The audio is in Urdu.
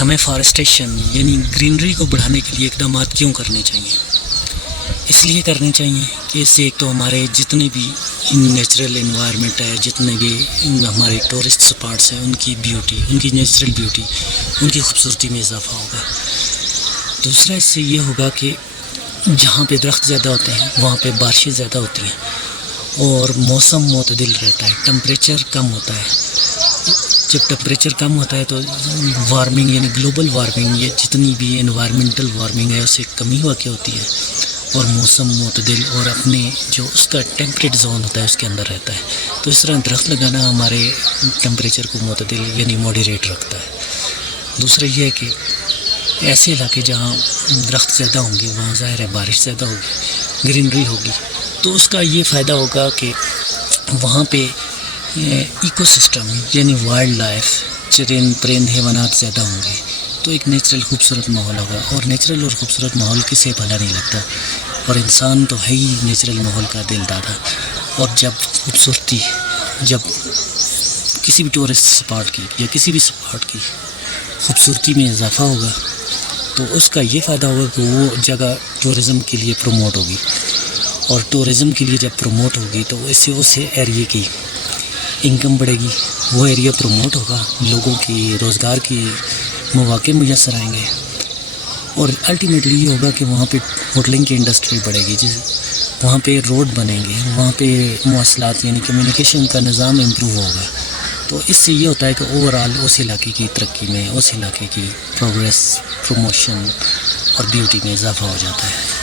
ہمیں فارسٹیشن یعنی گرینری کو بڑھانے کے لیے اقدامات کیوں کرنے چاہیے؟ اس لیے کرنے چاہیے کہ اس سے ایک تو ہمارے جتنے بھی نیچرل انوائرمنٹ ہے، جتنے بھی ہمارے ٹورسٹ سپاٹس ہیں، ان کی بیوٹی، ان کی نیچرل بیوٹی، ان کی خوبصورتی میں اضافہ ہوگا۔ دوسرا اس سے یہ ہوگا کہ جہاں پہ درخت زیادہ ہوتے ہیں وہاں پہ بارشیں زیادہ ہوتی ہیں اور موسم معتدل رہتا ہے، ٹمپریچر کم ہوتا ہے۔ جب ٹمپریچر کم ہوتا ہے تو وارمنگ یعنی گلوبل وارمنگ، یہ جتنی بھی انوائرمنٹل وارمنگ ہے اس سے کمی ہوا کے ہوتی ہے، اور موسم معتدل اور اپنے جو اس کا ٹیمپریٹ زون ہوتا ہے اس کے اندر رہتا ہے۔ تو اس طرح درخت لگانا ہمارے ٹیمپریچر کو معتدل یعنی ماڈریٹ رکھتا ہے۔ دوسرا یہ ہے کہ ایسے علاقے جہاں درخت زیادہ ہوں گے وہاں ظاہر ہے بارش زیادہ ہوگی، گرینری ہوگی، تو اس کا یہ فائدہ ہوگا کہ وہاں پہ ایکو سسٹم یعنی وائلڈ لائف، چرند پرند حیوانات زیادہ ہوں گے، تو ایک نیچرل خوبصورت ماحول ہوگا، اور نیچرل اور خوبصورت ماحول کسے بھلا نہیں لگتا، اور انسان تو ہے ہی نیچرل ماحول کا دل دادا۔ اور جب خوبصورتی، جب کسی بھی ٹورسٹ اسپاٹ کی یا کسی بھی اسپاٹ کی خوبصورتی میں اضافہ ہوگا تو اس کا یہ فائدہ ہوگا کہ وہ جگہ ٹورزم کے لیے پروموٹ ہوگی، اور ٹورزم کے لیے جب پروموٹ ہوگی تو اس سے اس ایریے کی انکم بڑھے گی، وہ ایریا پروموٹ ہوگا، لوگوں کی روزگار کی مواقع میسر آئیں گے، اور الٹیمیٹلی یہ ہوگا کہ وہاں پہ ہوٹلنگ کی انڈسٹری بڑھے گی، وہاں پہ روڈ بنیں گے، وہاں پہ مواصلات یعنی کمیونیکیشن کا نظام امپروو ہوگا۔ تو اس سے یہ ہوتا ہے کہ اوورآل اس علاقے کی ترقی میں، اس علاقے کی پروگریس، پروموشن اور بیوٹی میں اضافہ ہو جاتا ہے۔